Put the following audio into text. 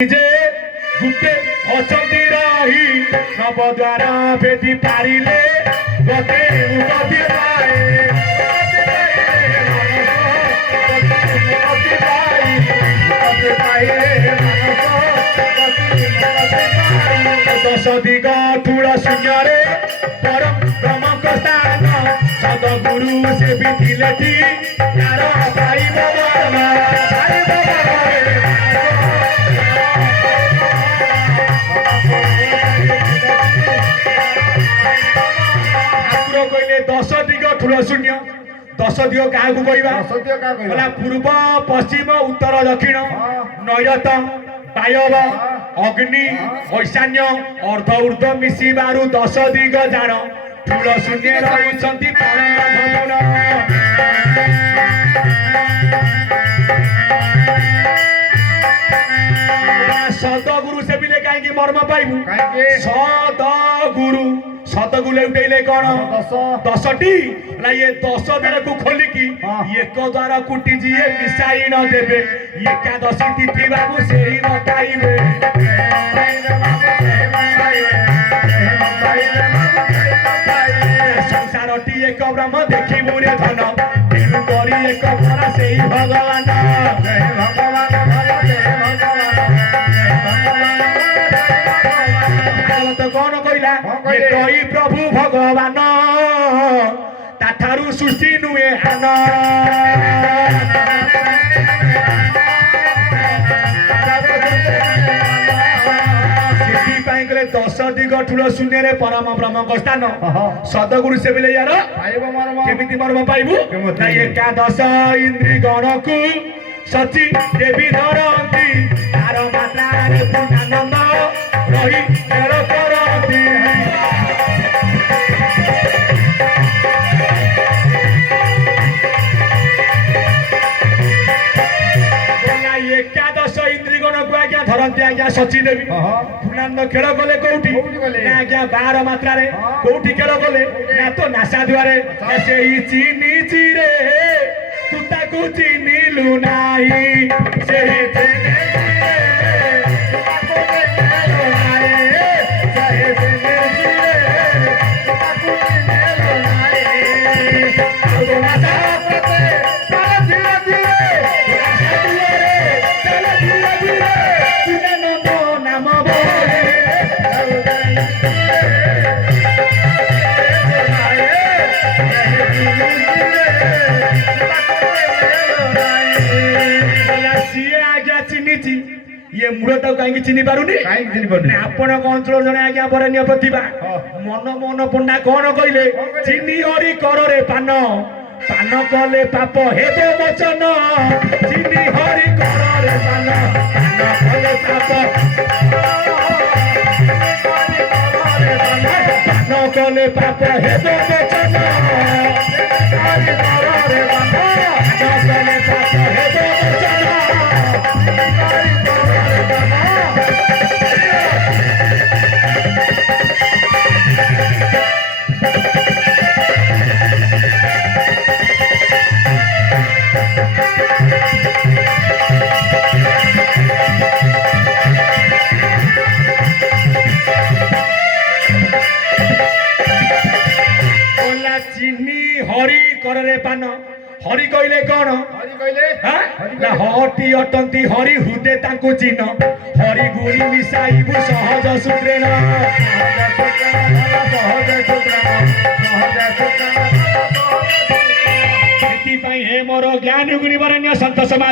जे गुटे अचंती रही नवद्वारा भेदी पारिले गते उगति पाए दश दिग तुल शून्य परम ब्रह्म स्थान सदगुरु से भी थिले थी यार भाई दश दिग ठूल शून्य दश दिग क्या कहवा पूर्व पश्चिम उत्तर दक्षिण नैरत वायव अग्नि ईशान्य अर्ध ऊर्ध मिशिबारु दश दिग जान ठूल शून्य रही सदगुरु से भी कहीं मर्म पाइबू सदगुरु सतगुले उठेले कौन दशटी ये 10 द्वार को खोलिकी एक द्वार कुटी जी मिसाई न देवे एकादशी तिथि बाबू से ही न खाइबे संसारटी एक ब्रह्म देखिबू रे धन तेणु करी एक भरा से ही भगवान कौन कहला कई प्रभु भगवान ताठारु सृष्टि नुए आन दश दिग ठूल शून्य परम ब्रह्म स्थान सदगुरु से बोले यार केमिति मर्म पाइबू एकादश इंद्री गण को सची देवी धरती तार मात्रा पूर्णानंद रही एकादश इंद्रीगण को आज्ञा धरती आज्ञा सची देवी पूर्णानंद खेल गले कौटी ना आज्ञा 12 मात्रा कौटी खेल गले ना तो नासा द्वारे से चिनी चिरे तू ताकू चिन्हिलु नाही से ये मूर्त कहीं चिन्ह पारुनी आपण अंचल जने आज्ञा बरेण्य प्रतिभा मन मन पंडा कौन कहले चिन्नी हरि कर रे पान पान कले पाप हेबो वचन चिन्नी हरि कर रे पान पान कले पाप पान कले पाप हेबो वचन हरि कर रे पान पान कले पाप हेबो वचन हरि कर रे पान हरि कहले कौन हटी अटंती हरि हुदे तांको चिन्ह हरि गुरी मिसाइबु सहज सूत्रेण हे मोर ज्ञान गुणी वरण्य संत समाज।